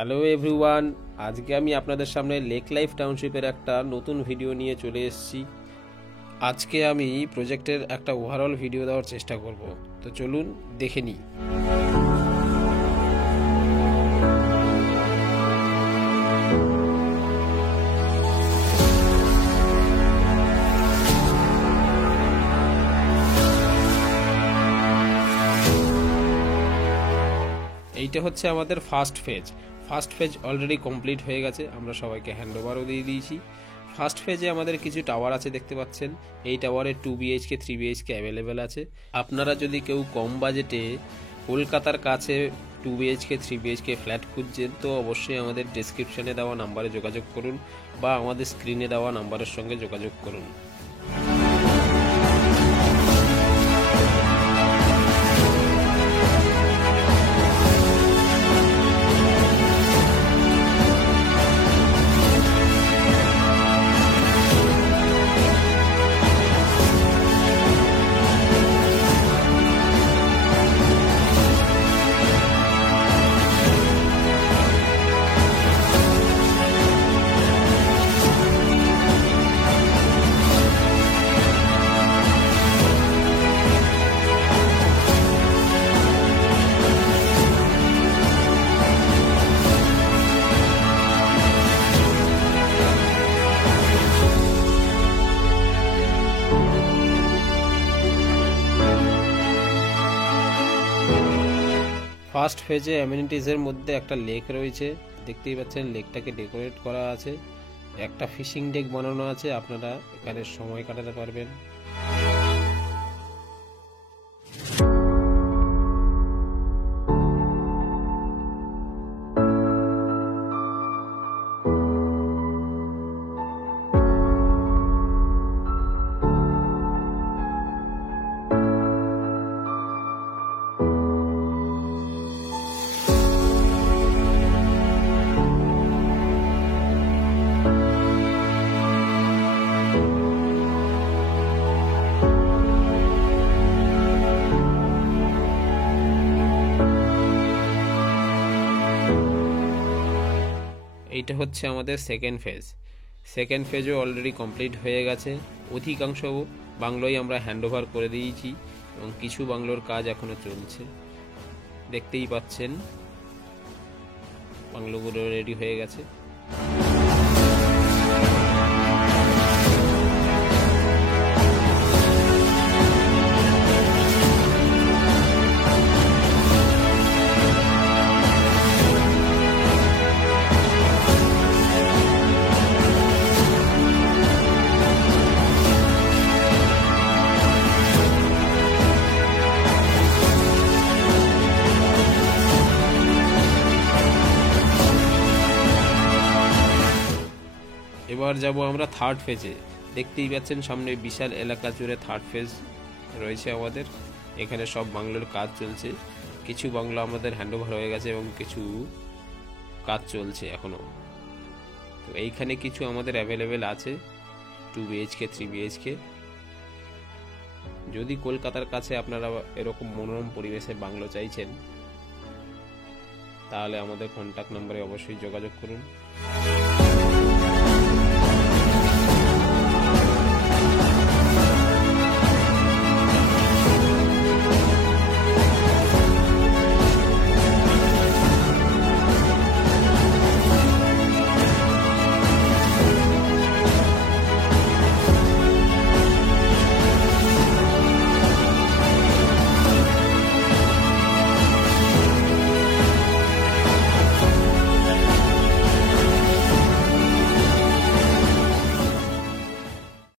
Hello everyone, আজকে আমি আপনাদের সামনে লেক লাইফ টাউনশিপের একটা নতুন ভিডিও নিয়ে চলে এসেছি। আজকে আমি প্রজেক্টের একটা ওভারঅল ভিডিও দেওয়ার চেষ্টা করব, তো চলুন দেখে নিই। এইটা হচ্ছে আমাদের ফার্স্ট ফেজ অলরেডি কমপ্লিট হয়ে গেছে, আমরা সবাইকে হ্যান্ডওভারও দিয়ে দিয়েছি। ফার্স্ট ফেজে আমাদের কিছু টাওয়ার আছে, দেখতে পাচ্ছেন। এই টাওয়ারে 2 BHK 3 BHK অ্যাভেলেবেল আছে। আপনারা যদি কেউ কম বাজেটে কলকাতার কাছে 2 BHK 3 BHK ফ্ল্যাট খুঁজছেন, তো অবশ্যই আমাদের ডেসক্রিপশনে দেওয়া নাম্বারে যোগাযোগ করুন বা আমাদের স্ক্রিনে দেওয়া নাম্বারের সঙ্গে যোগাযোগ করুন। ফার্স্ট ফেজে অ্যামিনিটিজের মধ্যে একটা লেক রয়েছে, দেখতেই পাচ্ছেন। লেকটাকে ডেকোরেট করা আছে, একটা ফিশিং ডেক বানানো আছে, আপনারা এখানে সময় কাটাতে পারবেন। এইটা হচ্ছে আমাদের সেকেন্ড ফেজও অলরেডি কমপ্লিট হয়ে গেছে। অধিকাংশ বাংলোই আমরা হ্যান্ডওভার করে দিয়েছি এবং কিছু বাংলোর কাজ এখনো চলছে, দেখতেই পাচ্ছেন। বাংলোগুলো রেডি হয়ে গেছে। এবার যাব আমরা থার্ড ফেজে। দেখতেই পাচ্ছেন সামনে বিশাল এলাকা জুড়ে থার্ড ফেজ রয়েছে আমাদের। এখানে সব বাংলোর কাজ চলছে, কিছু বাংলো আমাদের হ্যান্ডওভার হয়ে গেছে এবং কিছু কাজ চলছে এখনো। তো এইখানে কিছু আমাদের অ্যাভেলেবেল আছে 2 BHK 3 BHK। যদি কলকাতার কাছে আপনারা এরকম মনোরম পরিবেশে বাংলো চাইছেন, তাহলে আমাদের কন্ট্যাক্ট নম্বরে অবশ্যই যোগাযোগ করুন।